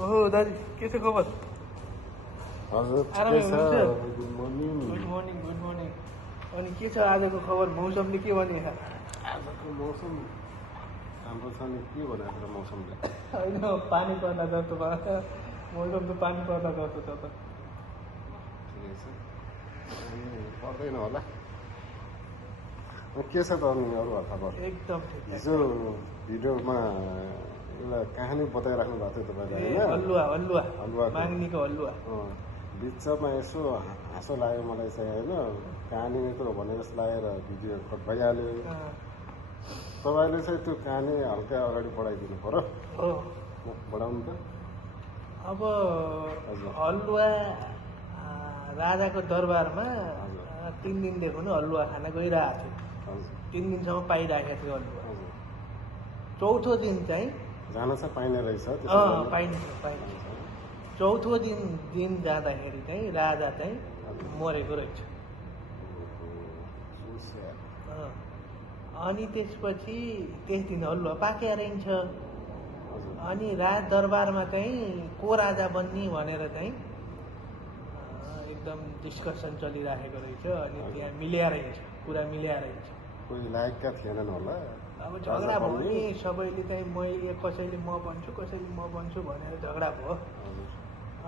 ओहो दाजु के छ खबर? हजुर आरामै ठिकै छ। हुनुहुन्छ? Good morning. Good morning good morning. अनि के छ आजको खबर? मौसमले के भने? आजको मौसम हाम्रो छ नि, के भनेर मौसमले होइन पानी पर्ला जस्तो भयो। मौसम त पानी पर्ला जस्तो छ त। ठिकै छ, अनि पर्दैन होला। के छ त अनि अरू खबर? एकदम ठिक। हिजो भिडियोमा एउटा कहानी बताइराख्नु भएको थियो तपाईँले, होइन? हलुवा हलुवा हलुवाको। माग्नीको हलुवा। बिचमा यसो हाँसो लाग्यो मलाई चाहिँ, होइन? कहानी नै त हो भने जस्तो लागेर भिडियो कट भइहाल्यो। तपाईँले चाहिँ त्यो कहानी हल्का अगाडि बढाइदिनु पर्यो। हो बढाउनु त। अब हजुर। हलुवा राजाको दरबारमा हजुर। 3 दिनदेखि नै हलुवा खान गइरहेको थियो। हजुर 3 दिनसम्म पाइरहेको थियो हलुवा। हजुर। चौथो दिन चाहिँ जान चाहिँ पाइने रहेछ पाइन्छ पाइन्छ। चौथो दिन जाँदाखेरि चाहिँ राजा चाहिँ मरेको रहेछ। अनि त्यसपछि त्यस दिन हलुवा पाक्या रहन्छ। अनि राज दरबारमा चाहिँ को राजा बन्ने भनेर चाहिँ एकदम डिस्कसन चलिरहेको रहेछ। अनि त्यहाँ मिल्या रहेछ, कुरा मिल्या रहेछ। कोही लायकका थिएनन् होला। अब झगडा भयो नि, सबैले चाहिँ मैले कसैले म भन्छु कसैले म भन्छु भनेर झगडा भयो।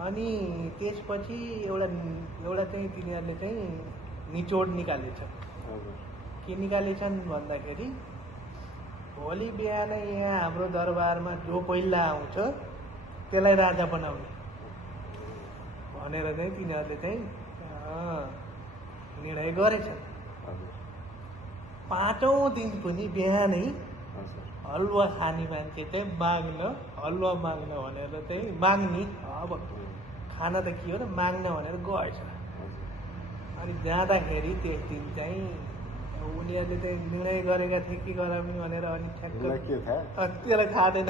अनि त्यसपछि एउटा चाहिँ तिनीहरूले चाहिँ निचोड निकालेछ। के निकालेछन् भन्दाखेरि भोलि बिहान यहाँ हाम्रो दरबारमा जो पहिला आउँछ त्यसलाई राजा बनाउने भनेर चाहिँ तिनीहरूले चाहिँ निर्णय गरेछन्। 5औं दिन पनि बिहानै हलुवा खाने मान्छे चाहिँ हलुवा माग्न भनेर चाहिँ माग्ने, अब खाना त के हो र माग्न भनेर गएछ। अनि जाँदाखेरि त्यस दिन चाहिँ उनीहरूले चाहिँ निर्णय गरेका थिए के गराउने भनेर। अनि ठ्याक्क त्यसलाई थाहा थिएन,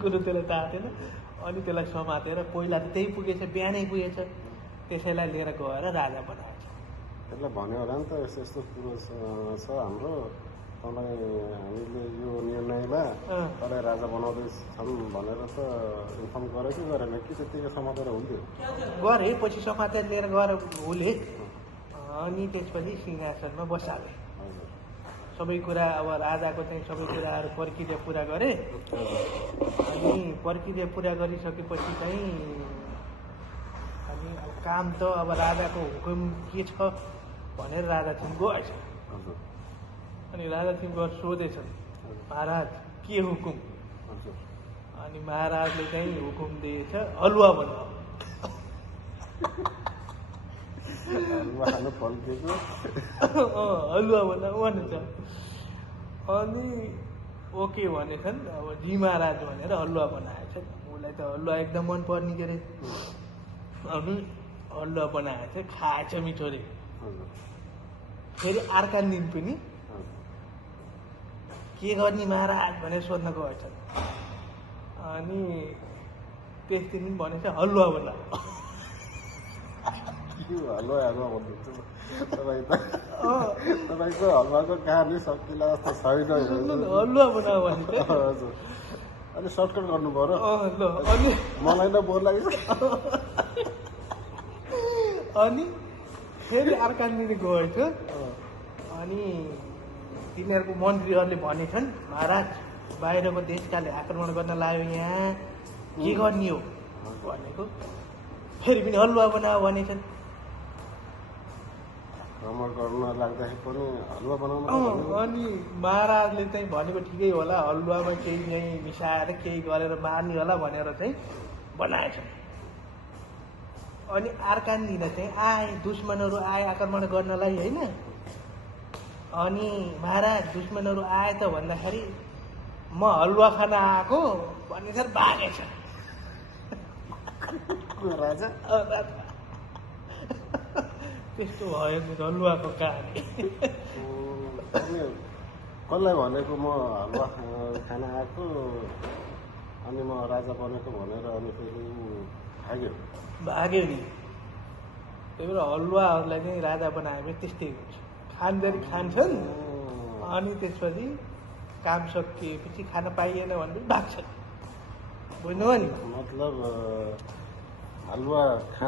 कुरो त्यसलाई थाहा थिएन। अनि त्यसलाई समातेर पहिला त त्यही पुगेछ, बिहानै पुगेछ, त्यसैलाई लिएर गएर राजा बनाएछ। त्यसलाई भन्यो होला नि त, यस्तो यस्तो कुरो छ हाम्रो, हामीले यो निर्णयमा तँलाई राजा बनाउँदैछन् भनेर त इन्फर्म गरे कि गरेन कि त्यतिकै समातेर हुन्थ्यो? गरे, पछि समातेर लिएर गएर उसले। अनि त्यसपछि सिंहासनमा बसाले। सबै कुरा अब राजाको चाहिँ सबै कुराहरू पर्खिँदै पुरा गरे। अनि पर्खिँदै पुरा गरिसकेपछि चाहिँ अनि काम त अब राजाको हुकुम के छ भनेर राजा थिम गएछ। अनि राजा थिम गएर सोधेछन्, महाराज के हुकुम? अनि महाराजले चाहिँ हुकुम दिएछ हलुवा बनाऊ। हलुवा बनाऊ भन्छ। अनि ओके भनेछन्। अब जी महाराज भनेर हलुवा बनाएछ। उसलाई त हलुवा एकदम मन पर्ने के अरे। अनि हलुवा बनाएछ, खाएछ मिठोले। फेरि अर्का दिन पनि के गर्ने महाराज भनेर सोध्न गएछन्। अनि त्यस दिन भनेछ हलुवा बनाऊ। हलुवा भन्नुहुन्छ तपाईँको हलुवाको कहानी सकिला जस्तो छैन। हलुवा बनाऊ भनेछ। हजुर, अनि सर्टकट गर्नु पर्यो। ल अनि मलाई नै बोर लाग्छ। अनि फेरि अर्का दिन गएछ। अनि तिनीहरूको मन्त्रीहरूले भनेछन्, महाराज बाहिरको देशकाले आक्रमण गर्न लाग्यो, यहाँ के गर्ने हो भनेको। फेरि पनि हलुवा बनाऊ भनेछन्। भ्रमण गर्न लाग्दाखेरि पनि हलुवा बनाउनु। अनि महाराजले चाहिँ भनेको ठिकै होला, हलुवामा केही यहीँ मिसाएर केही गरेर मार्ने होला भनेर चाहिँ बनाएछन्। अनि अर्का दिन चाहिँ आए, दुश्मनहरू आए आक्रमण गर्नलाई, होइन? अनि महाराज दुश्मनहरू आए त भन्दाखेरि म हलुवा खान आएको भनेर भागेछ राजा। त्यस्तो भयो नि हलुवाको कहानी। कसलाई भनेको म हलुवा खान आएको अनि म राजा बनेको भनेर, अनि फेरि भाग्यो नि। त्यही भएर हलुवाहरूलाई चाहिँ राजा बनायो भने त्यस्तै हुन्छ। खानदारी खान्छन्, अनि त्यसपछि काम सकिएपछि खान पाइएन भने भाग्छन्। बुझ्नुभयो नि मतलब हलुवा